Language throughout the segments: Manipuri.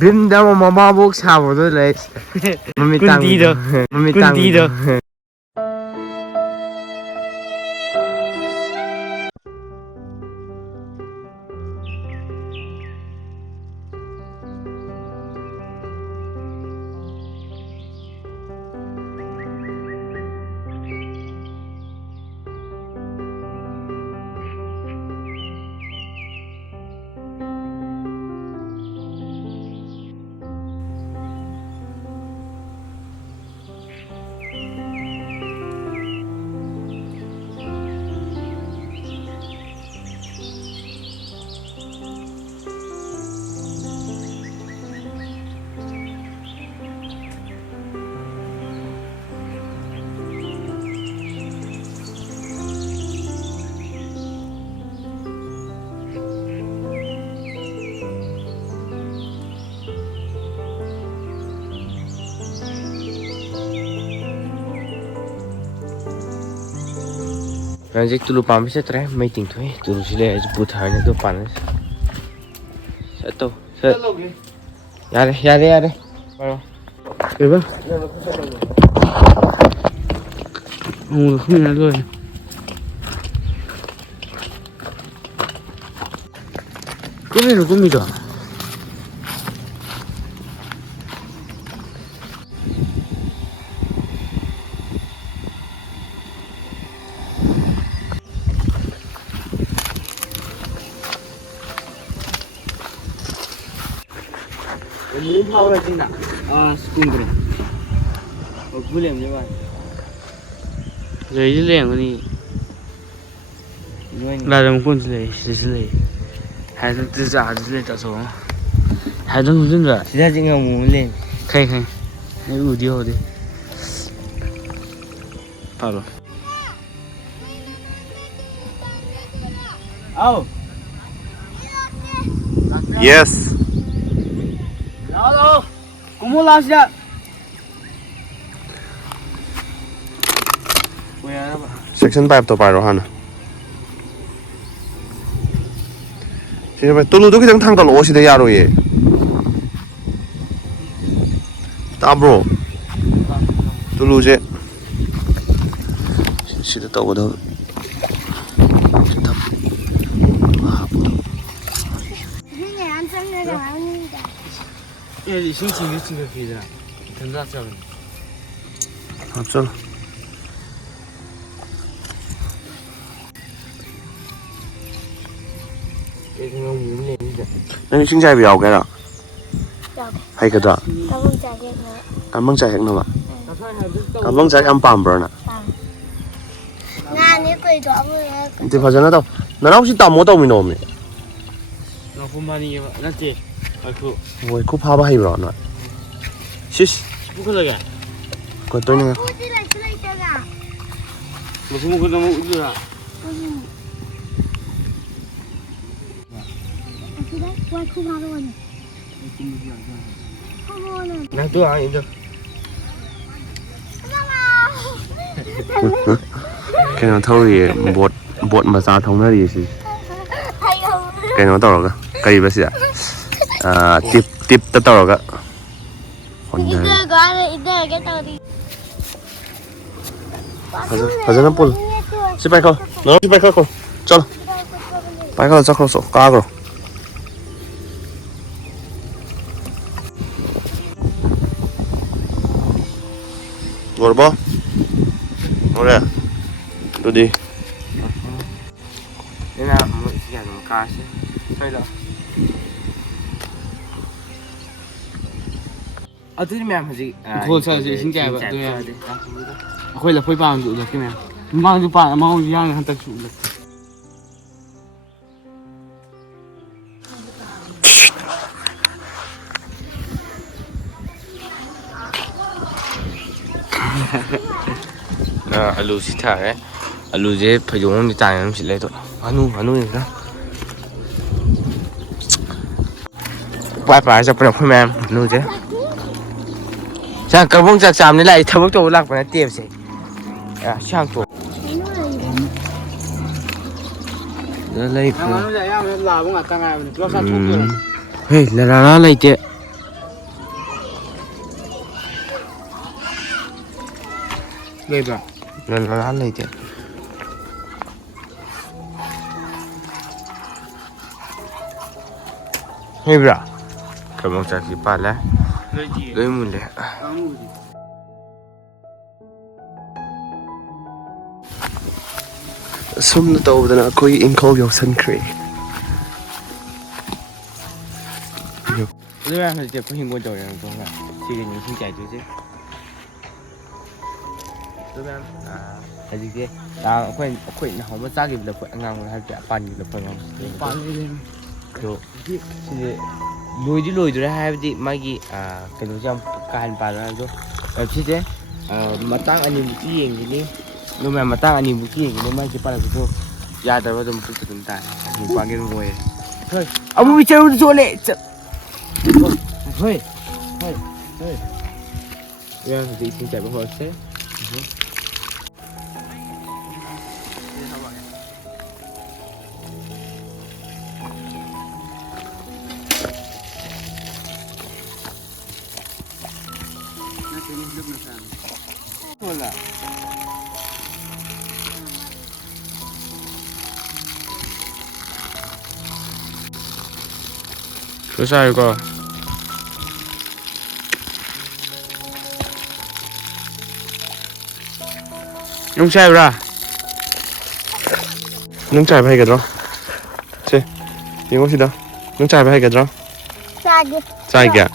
ꯚꯤꯝꯗ ꯃꯃꯥꯕꯣꯛ ꯁꯥꯕꯗꯣ ꯂꯩ ꯃꯃꯤꯠ ꯇꯥꯡꯕꯤꯗꯣ ꯃꯃꯤꯠ ꯇꯥꯡꯕꯤꯗꯣ Nanti tulu pamit saya terakhir meeting tu tulu sila aja putarnya tu panas. Satu, ya. Apa? Ni ada. Kumi dah. Ini power aja spring bro. Boleh macam mana? Jadi leh ni. Ladang pun leh, leh. Hai tu terjadi leh tak so. Hai tu macam mana? Sudah jangan mulai. Kai. Ni audio deh. Palo. Oh. Yes. Halo, ¿cómo la haces? Section 5 to paro hana. Sini tulu tu kita thang kalau sih dah yaro ye. Tak bro. Tulu je. Sini tahu dah. 예, 신칭 그기다. 된다죠. 맞죠? Nên xin chào biểu cái nào? Hay cái đó? Cảm ơn trái nào mà? Cảm ơn trái ăn bám bờ nè. Thì phải chân đâu? Nó đâu chỉ tao mua đâu mình nôm nè. Nó không bao nhiêu, nó chỉ. Ôi, cúp phá bao nhiêu rồi nè? Shish. Bukan lagi. Kau tu ni. Masih muka nama uji lah. Nah tu ah itu. Cái nào thôi thì bột mà ra thông nó gì gì. Cái nào tao rồi cái gì vậy? Tip tao rồi. Phải nó pull. Xin bay không? Nó xin bay không? Cho. Bay không chắc không số cá rồi. Ngồi bó. Ngồi đây. Đưa đi. Đây là một cái cá chứ. Đây là. Tôi đi mèo gì? Thôi sao gì xin chào bạn tôi em. Khôi là khôi bao dụ được cái mèo. Mang cho bạn mang giang hắn ta dụ được. Alu xịt thả đấy. Alu dễ phải dùng để tải em xịt lấy thôi. Anu này đó. Bye cho bạn khôi mèo. Anu dễ. Sang cái vùng chặt chạm này lại thấm chỗ lạc vào tiệm gì, sang chỗ. Đây. Hey, là lấy chứ. ꯂꯩꯕ꯭ꯔꯥ ꯂꯥꯟ ꯂꯩꯇꯦ ꯂꯩꯕ꯭ꯔꯥ ꯀꯃꯛ ꯆꯥꯛꯁꯤ ꯄꯥꯜꯂꯦ ꯂꯣꯏ ꯃꯨꯜꯂꯦ ꯑꯁꯨꯝꯅ ꯇꯧꯕꯗꯅ ꯑꯩꯈꯣꯏ ꯏꯪꯈꯣꯜ ꯌꯧꯁꯟꯈ꯭ꯔꯦ ꯑꯗꯨ ꯃꯌꯥꯝ ꯍꯧꯖꯤꯛꯇꯤ ꯑꯩꯈꯣꯏ ꯍꯤꯡꯒꯣꯜ ꯇꯧꯔꯦ ꯅꯠꯇ꯭ꯔꯣ ꯁꯤꯒꯤ ꯏꯁꯤꯡ ꯆꯥꯏꯗꯣꯏꯁꯦ ꯑꯗꯨ ꯃꯌꯥꯝ ꯍꯧꯖꯤꯛꯇꯤ ꯑꯩꯈꯣꯏ ꯅꯍꯥꯟꯋꯥꯏ ꯆꯥꯈꯤꯕ ꯂꯐꯣꯏ ꯑꯉꯥꯡꯕ ꯍꯥꯏꯕꯗꯤ ꯑꯄꯥꯟꯕ ꯂꯐꯣꯏ ꯑꯗꯣ ꯁꯤꯁꯦ ꯂꯣꯏꯗꯤ ꯂꯣꯏꯗꯣꯔꯦ ꯍꯥꯏꯕꯗꯤ ꯃꯥꯒꯤ ꯀꯩꯅꯣꯁꯦ ꯌꯥꯝ ꯀꯥ ꯍꯦꯟꯅ ꯄꯥꯜꯂꯦ ꯑꯗꯣ ꯁꯤꯁꯦ ꯃꯇꯥꯡ ꯑꯅꯤꯃꯨꯛꯇꯤ ꯌꯦꯡꯈꯤꯅꯤ ꯑꯗꯨ ꯃꯌꯥꯝ ꯃꯇꯥꯡ ꯑꯅꯤꯃꯨꯛꯇꯤ ꯌꯦꯡꯈꯤꯅꯤ ꯃꯥꯒꯤ ꯄꯥꯜꯂꯛꯄꯁꯨ ꯌꯥꯗꯕ ꯑꯗꯨꯝ ꯄꯨꯛꯇ ꯑꯗꯨꯝ ꯇꯥꯏ ꯅꯨꯄꯥꯒꯤ ꯑꯗꯨꯝ ꯑꯣꯏꯌꯦ ꯍꯣꯏ ꯑꯃꯨꯛ ꯆꯔꯨꯗ ꯆꯣꯠꯂꯦ ꯍꯣꯏ ꯍꯣꯏ ꯍꯣꯏ ꯃꯌꯥꯝ ꯍꯧꯖꯤꯛ ꯏꯁꯤꯡ ꯆꯥꯏꯕ ꯍꯧꯔꯁꯦ Hola. 조사 이거. 용차이브라. 용차이브 해겠더라. 제 이것이다. 용차이브 해겠더라. 짜이게.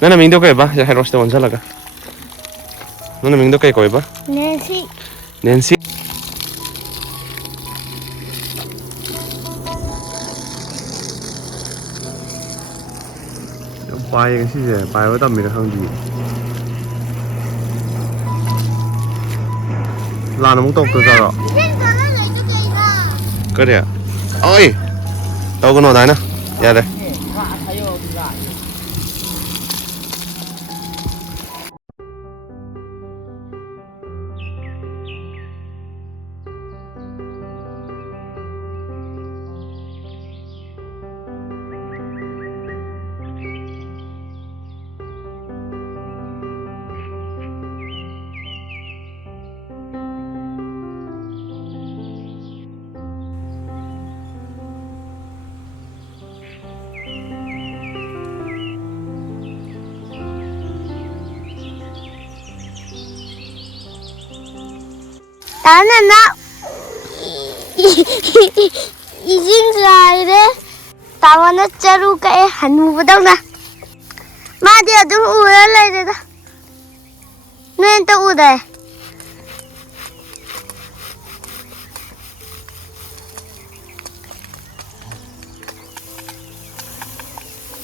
너는 민도 거 봐. 야 해로스도 원살라가. 너는 민도 거 봐. 낸시. 낸시. 빠이가 시제 빠이가 담미를 한기. 라는 못 먹고 자라. 그래. 어이. 너거 너 나이나. 야 돼. 나는 이징자이래 나만의 자루가에 한무부당나 마디 어둠 우열라이래다 너는 또 우대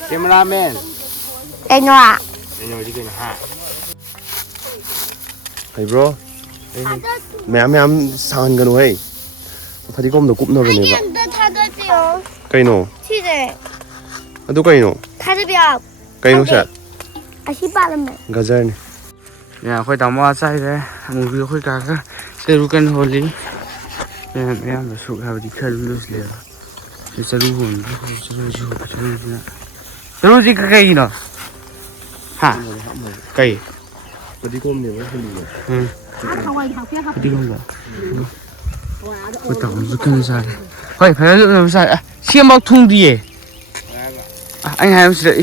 Cameraman. 애노아 Ano di kena ha. Hey bro. 매암 상한 거는 왜? 파디검도 굽너버네 봐. 아니야 타더지요 까이노. 치즈 아도 까이노. 타드비야 까이노 샷. 아시바르면 가자네. Nhà khôi tàu mua sai đấy, một việc khôi cả cái xe ru cân hồ lý, em phải sụp vào đi khai luôn liền, xe ru hồn, xe ru gì cái gì nữa, hả? Cây. 파디검 내가 흘리고. Ừ. Đi không được. Khôi tàu ru cân sai, khôi phải làm sai, xem bao thùng đi, anh hai em sẽ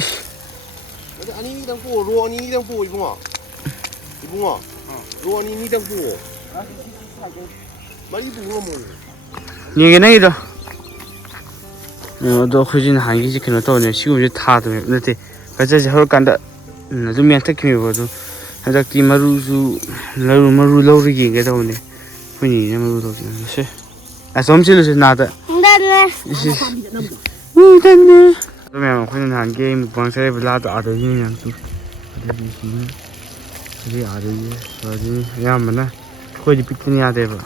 아니 니당 보, 로 아니 니당 보 이봉아. 이봉아. 로 아니 니당 보. 많이 이봉아 뭐. nhìn cái này đó, đó khôi진 hàng cái cái nó to này, siêu cái thà thôi, nó thì cái gì hơi cắn đợt, nó좀 miếng thịt kia vào thôi, hay là cái maru lâu rồi gì cái đâu này, khôi nhìn maru đâu thì sẽ, sống chỉ là sẽ nát đấy, 나는 됐네. 그러면 khôi hàng cái một bằng xe là đã được như nhau tu, cái à được rồi nhà mình á, khôi đi picnic nhà đấy vậy.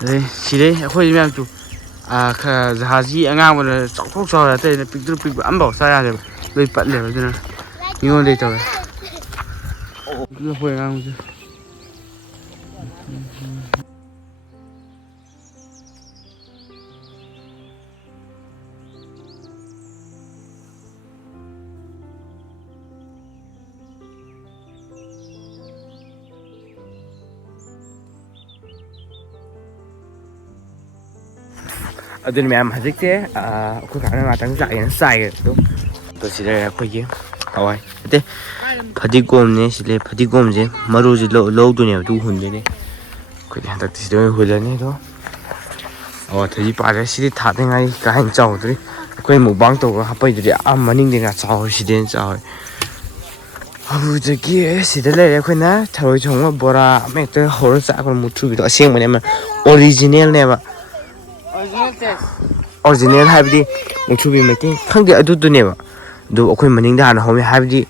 Đây, chỉ đấy, khôi em chú, 자지 안가면 쏙쏙 쏴야 돼. 삐뚤삐뚤 안 먹어 쏴야 돼. 너 빨리 해, 그냥 이건 돼 있다. 이거 보여 가면 ꯑꯗꯨꯅ ꯃꯌꯥꯝ ꯍꯧꯖꯤꯛꯁꯦ ꯑꯩꯈꯣꯏ ꯀꯥꯟꯅ ꯉꯥꯛꯇꯪ ꯆꯥꯛꯑꯦꯅ ꯆꯥꯏꯌꯦ ꯑꯗꯣ ꯁꯤꯗ ꯑꯩꯈꯣꯏꯒꯤ ꯍꯋꯥꯏ ꯅꯠꯇꯦ ꯐꯗꯤꯒꯣꯝꯅꯦ ꯁꯤꯗ ꯐꯗꯤꯒꯣꯝꯁꯦ ꯃꯔꯨꯁꯦ ꯂꯧꯗꯣꯏꯅꯦꯕ ꯑꯗꯨ ꯍꯨꯟꯗꯣꯏꯅꯦ ꯑꯩꯈꯣꯏꯗꯤ ꯍꯟꯗꯛꯇꯤ ꯁꯤꯗ ꯑꯣꯏꯅ ꯍꯨꯜꯂꯅꯤ ꯑꯗꯣ ꯑꯋꯥꯊꯕꯤ ꯄꯥꯜꯂꯦ ꯁꯤꯗꯤ ꯊꯥꯗꯉꯥꯏ ꯀꯥ ꯍꯦꯟꯅ ꯆꯥꯎꯗ꯭ꯔꯤ ꯑꯩꯈꯣꯏ ꯃꯨꯛꯕꯥꯡ ꯇꯧꯔꯒ ꯍꯥꯞꯄꯩꯗꯨꯗꯤ ꯃꯅꯤꯡꯗꯤ ꯉꯥ ꯆꯥꯎꯋꯤ ꯁꯤꯗꯩ ꯆꯥꯎꯋꯤ ꯑꯗꯨꯗꯒꯤ ꯁꯤꯗ ꯂꯩꯔꯦ ꯑꯩꯈꯣꯏꯅ ꯊꯔꯣꯏ ꯊꯣꯡꯕ ꯕꯣꯔꯥ ꯑꯃ ꯍꯦꯛꯇ ꯍꯧꯔ ꯆꯥꯛꯄ ꯃꯨꯛꯊ꯭ꯔꯨꯕꯤꯗꯣ ꯑꯁꯦꯡꯕꯅꯦ ꯑꯃ ꯑꯣꯔꯤꯖꯤꯅꯦꯜꯅꯦꯕ ꯑꯣꯔꯤꯖꯤꯅꯦꯜ ꯍꯥꯏꯕꯗꯤ ꯃꯨꯛꯊ꯭ꯔꯨꯕꯤ ꯃꯩꯇꯩ ꯈꯪꯗꯦ ꯑꯗꯨꯗꯨꯅꯦꯕ ꯑꯗꯨ ꯑꯩꯈꯣꯏ ꯃꯅꯤꯡꯗ ꯍꯥꯟꯅ ꯍꯧꯋꯦ ꯍꯥꯏꯕꯗꯤ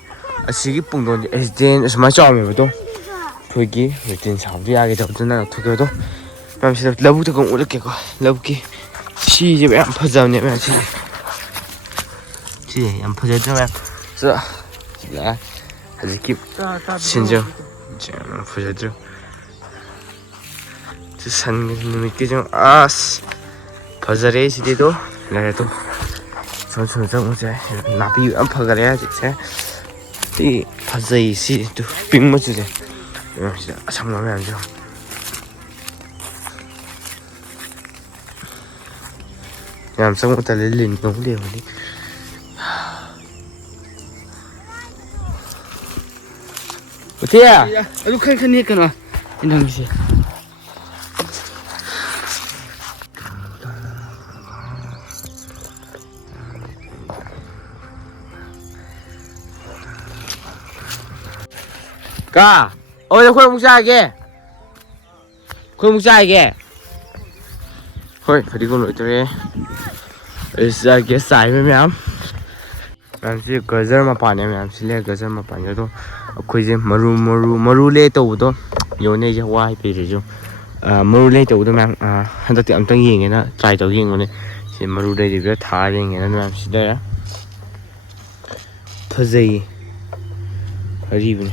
ꯑꯁꯤꯒꯤ ꯄꯨꯡꯗꯣꯟꯁꯦ ꯑꯦꯛꯁꯤꯗꯦꯟ ꯑꯁꯨꯃꯥꯏꯅ ꯆꯥꯎꯔꯝꯃꯦꯕꯗꯣ ꯑꯩꯈꯣꯏꯒꯤ ꯔꯨꯇꯤꯟ ꯁꯥꯕꯗꯣ ꯌꯥꯈꯤꯗꯕꯗꯨꯅ ꯂꯧꯊꯣꯛꯈꯤꯕꯗꯣ ꯃꯌꯥꯝ ꯁꯤꯗ ꯂꯧꯕꯨꯛꯇ ꯀꯨꯝ ꯎꯠꯂꯛꯀꯦꯀꯣ ꯂꯧꯕꯨꯛꯀꯤ ꯁꯤꯁꯦ ꯌꯥꯝ ꯐꯖꯕꯅꯦ ꯃꯌꯥꯝ ꯁꯤ ꯌꯥꯝ ꯐꯖꯗ꯭ꯔꯦ ꯃꯌꯥꯝ ꯁꯤꯗ ꯍꯧꯖꯤꯛꯀꯤ ꯁꯤꯟꯖꯪ ꯌꯥꯝ ꯐꯖꯗ꯭ꯔꯦ ꯁꯟ ꯅꯨꯃꯤꯠꯀꯤꯁꯨ ꯑꯁ ꯐꯖꯔꯦ ꯁꯤꯗꯤꯗꯣ ꯂꯩꯔꯦꯗꯣ ꯁꯣꯝ ꯆꯪꯉꯨꯁꯦ ꯅꯥꯄꯤ ꯌꯥꯝ ꯐꯒꯠꯂꯦ ꯍꯧꯖꯤꯛꯁꯦ ꯁꯤ ꯐꯖꯩ ꯁꯤꯗꯨ ꯄꯤꯡ ꯃꯆꯨꯁꯦ ꯁꯤꯗ ꯑꯁꯪꯕ ꯃꯌꯥꯝꯁꯨ ꯌꯥꯝ ꯆꯪꯕ ꯇꯜꯂꯦ ꯂꯤꯟ ꯅꯣꯡ ꯂꯩꯕꯅꯤ ꯎꯊꯦ ꯑꯗꯨ ꯈꯔ ꯈꯔ ꯅꯦꯛꯀꯅꯣ ꯏꯟꯊꯝꯒꯤꯁꯦ ꯀꯥ ꯑꯩꯈꯣꯏ ꯑꯃꯨꯛ ꯆꯥꯒꯦ ꯑꯩꯈꯣꯏ ꯑꯃꯨꯛ ꯆꯥꯒꯦ ꯍꯣꯏ ꯐꯗꯤꯒꯣꯝ ꯂꯣꯏꯗꯣꯔꯦ ꯑꯩ ꯆꯥꯒꯦ ꯆꯥꯏꯕ ꯃꯌꯥꯝꯁꯤ ꯒꯖꯔ ꯃꯄꯥꯟꯅꯦ ꯃꯌꯥꯝ ꯁꯤꯜꯂꯦ ꯒꯖꯔ ꯃꯄꯥꯟꯁꯦ ꯑꯗꯣ ꯑꯩꯈꯣꯏꯁꯦ ꯃꯔꯨ ꯂꯦ ꯇꯧꯕꯗꯣ ꯌꯣꯟꯅꯩꯁꯦ ꯋꯥ ꯄꯤꯔꯤꯁꯨ ꯃꯔꯨ ꯂꯩ ꯇꯧꯕꯗꯣ ꯃꯌꯥꯝ ꯍꯟꯗꯛꯇꯤ ꯑꯝꯇꯪ ꯌꯦꯡꯒꯦꯅ ꯇ꯭ꯔꯥꯏ ꯇꯧ ꯌꯦꯡꯕꯅꯦ ꯁꯤ ꯃꯔꯨ ꯂꯩꯔꯤꯕ꯭ꯔꯥ ꯊꯥꯔ ꯌꯦꯡꯒꯦꯅ ꯃꯌꯥꯝ ꯁꯤꯗ ꯐꯖꯩꯌꯦ ꯑꯔꯤꯕꯅꯤ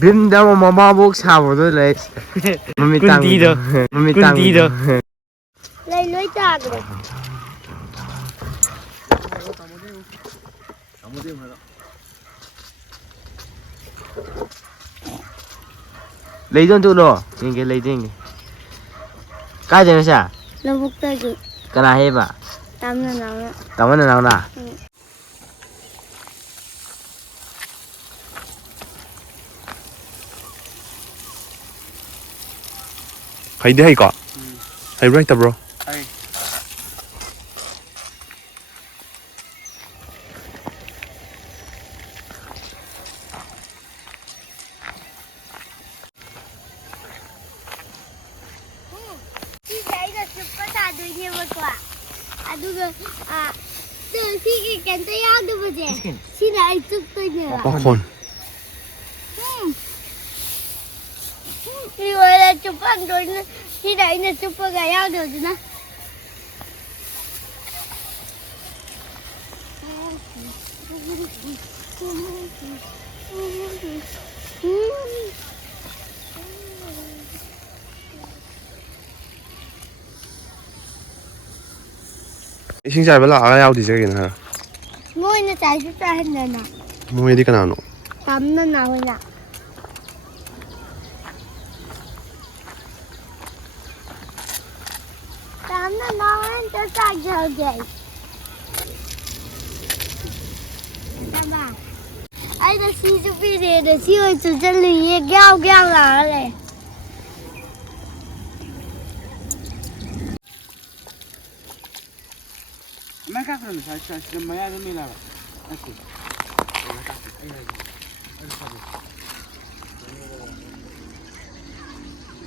ꯚꯤꯝꯗ ꯑꯃ ꯃꯃꯥꯕꯣꯛ ꯁꯥꯕꯗꯣ ꯂꯩ ꯃꯃꯤꯠ ꯇꯥꯡꯕꯤꯗꯣ ꯃꯃꯤꯠ ꯇꯥꯡꯕꯤꯗꯣ ꯂꯩ ꯂꯣꯏ ꯇꯥꯈ꯭ꯔꯦ ꯂꯩꯗꯣ ꯑꯝꯇ ꯎꯠꯂꯣ ꯌꯦꯡꯒꯦ ꯂꯩꯗꯣ ꯌꯦꯡꯒꯦ ꯀꯥꯏꯗꯩꯅꯣ ꯁꯦ ꯂꯧꯕꯨꯛꯇꯒꯤ ꯀꯅꯥ ꯍꯦꯛꯏꯕ ꯇꯥꯝꯅ ꯅꯥꯎꯅ ꯇꯥꯃꯣ ꯅꯅꯥꯎꯅ ꯍꯩꯗꯤ ꯍꯩꯀꯣ ꯍꯩꯕ꯭ꯔꯣ ꯍꯩꯇꯕ꯭ꯔో ꯁꯤꯁꯦ ꯑꯩꯅ ꯆꯨꯞꯄ ꯇꯥꯗꯣꯏꯅꯦꯕꯀꯣ ꯑꯗꯨꯒ ꯁꯤꯒꯤ ꯀꯩꯝꯇ ꯌꯥꯎꯗꯕꯁꯦ ꯁꯤꯅ ꯑꯩ ꯆꯨꯞꯇꯣꯏꯅꯦꯕ ꯃꯈꯣꯟ ꯁꯤ ꯑꯣꯏꯅ ꯆꯨꯞꯐꯝꯗꯣꯏꯅ ꯁꯤꯅ ꯑꯩꯅ ꯆꯨꯞꯄꯒ ꯌꯥꯎꯗꯕꯗꯨꯅ ꯏꯁꯤꯡ ꯆꯥꯏꯕ ꯂꯥꯛꯑꯒ ꯌꯥꯎꯗꯤꯁꯦ ꯀꯩꯒꯤꯅꯣ ꯍꯥ ꯃꯣꯏꯅ ꯆꯥꯏꯁꯨ ꯆꯥꯍꯟꯗꯅ ꯃꯣꯏꯗꯤ ꯀꯅꯥꯅꯣ ꯇꯥꯝꯅ ꯅꯥꯎꯅ ꯇꯥꯝꯅ ꯅꯥꯎꯅ ꯑꯝꯇ ꯆꯥꯏꯖꯒꯦ ꯑꯩꯅ ꯁꯤꯁꯨ ꯄꯤꯔꯦꯗ ꯁꯤ ꯑꯣꯏ ꯆꯨꯞꯁꯤꯜꯂꯨꯏꯌꯦ ꯒ꯭ꯌꯥꯎ ꯒ꯭ꯌꯥꯎ ꯂꯥꯎꯔ ꯂꯩ ꯃꯥꯏ ꯀꯥꯈ꯭ꯔꯅꯣ ꯁꯤꯗ ꯃꯌꯥꯏꯗ ꯃꯦꯜꯂꯕ ꯅꯠꯇꯦ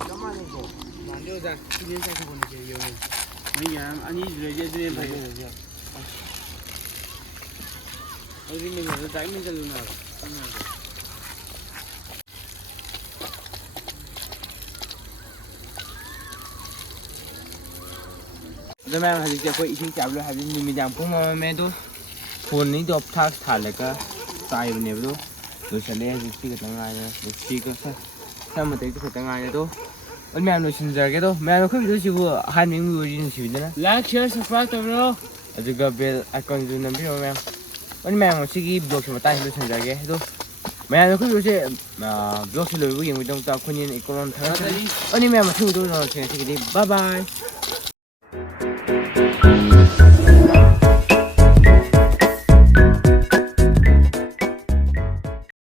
ꯆꯞ ꯃꯥꯟꯅꯩꯀꯣ ꯃꯥꯟꯗꯦ ꯑꯣꯖꯥ ꯁꯤꯅꯦ ꯆꯥꯏꯊꯣꯛꯄꯅꯦ ꯌꯦꯡꯉꯣ ꯃꯣꯏ ꯃꯌꯥꯝ ꯑꯅꯤꯁꯨ ꯂꯩꯁꯦ ꯑꯗꯨꯅꯦ ꯐꯩ ꯑꯗꯨꯗꯤ ꯃꯤꯡꯗꯣ ꯗꯥꯏꯔꯦꯛ ꯃꯦꯟꯁꯤꯜꯂꯨꯅꯕ ꯑꯗꯣ ꯃꯌꯥꯝ ꯍꯧꯖꯤꯛꯇꯤ ꯑꯩꯈꯣꯏ ꯏꯁꯤꯡ ꯆꯥꯏꯕ ꯂꯣꯏ ꯍꯥꯏꯕꯗꯤ ꯅꯨꯃꯤꯗꯥꯡ ꯄꯨꯡ ꯑꯃꯝꯃꯦ ꯑꯗꯣ ꯐꯣꯟꯅꯤꯗꯣ ꯊꯥꯜꯂꯒ ꯆꯥꯏꯕꯅꯦꯕ ꯑꯗꯣ ꯂꯣꯏꯁꯤꯜꯂꯦ ꯍꯧꯖꯤꯛ ꯁꯤ ꯈꯛꯇꯪ ꯉꯥꯏꯔꯦ ꯁꯤꯒ ꯈꯔ ꯃꯇꯦꯛꯇꯨ ꯈꯛꯇꯪ ꯉꯥꯏꯔꯦ ꯑꯗꯣ ꯃꯌꯥꯝ ꯂꯣꯏꯁꯤꯟꯖꯔꯒꯦ ꯑꯗꯣ ꯃꯌꯥꯝ ꯑꯩꯈꯣꯏ ꯚꯤꯗꯤꯑꯣꯁꯤꯕꯨ ꯑꯍꯥꯟꯕ ꯌꯦꯡꯕ ꯑꯣꯏꯔꯗꯤ ꯅꯨꯡꯁꯤꯕꯤꯗꯅ ꯂꯥꯏꯛ ꯁꯤꯌꯔ ꯁꯕꯁꯀ꯭ꯔꯥꯏꯕ ꯇꯧꯕꯤꯔꯣ ꯑꯗꯨꯒ ꯕꯦꯜ ꯑꯥꯏꯀꯣꯟꯁꯨ ꯅꯝꯕꯤꯔꯣ ꯃꯌꯥꯝ ꯑꯗꯨ ꯃꯌꯥꯝ ꯉꯁꯤꯒꯤ ꯕ꯭ꯂꯣꯒꯁꯤ ꯃꯇꯥꯡꯁꯤ ꯂꯣꯏꯁꯤꯟꯖꯔꯒꯦ ꯑꯗꯣ ꯃꯌꯥꯝ ꯑꯩꯈꯣꯏ ꯚꯤꯗꯤꯑꯣꯁꯦ ꯕ꯭ꯂꯣꯒꯁꯤ ꯂꯣꯏꯕ ꯌꯦꯡꯕꯒꯤꯗꯃꯛꯇ ꯑꯩꯈꯣꯏꯅ ꯏꯀꯣꯂꯣꯟ ꯊꯥꯒꯠꯆꯔꯤ ꯑꯗꯨ ꯃꯌꯥꯝ ꯃꯊꯪ ꯚꯤꯗꯤꯑꯣ ꯉꯁꯤꯒꯤꯗꯤ ꯕꯥꯏ ꯕꯥꯏ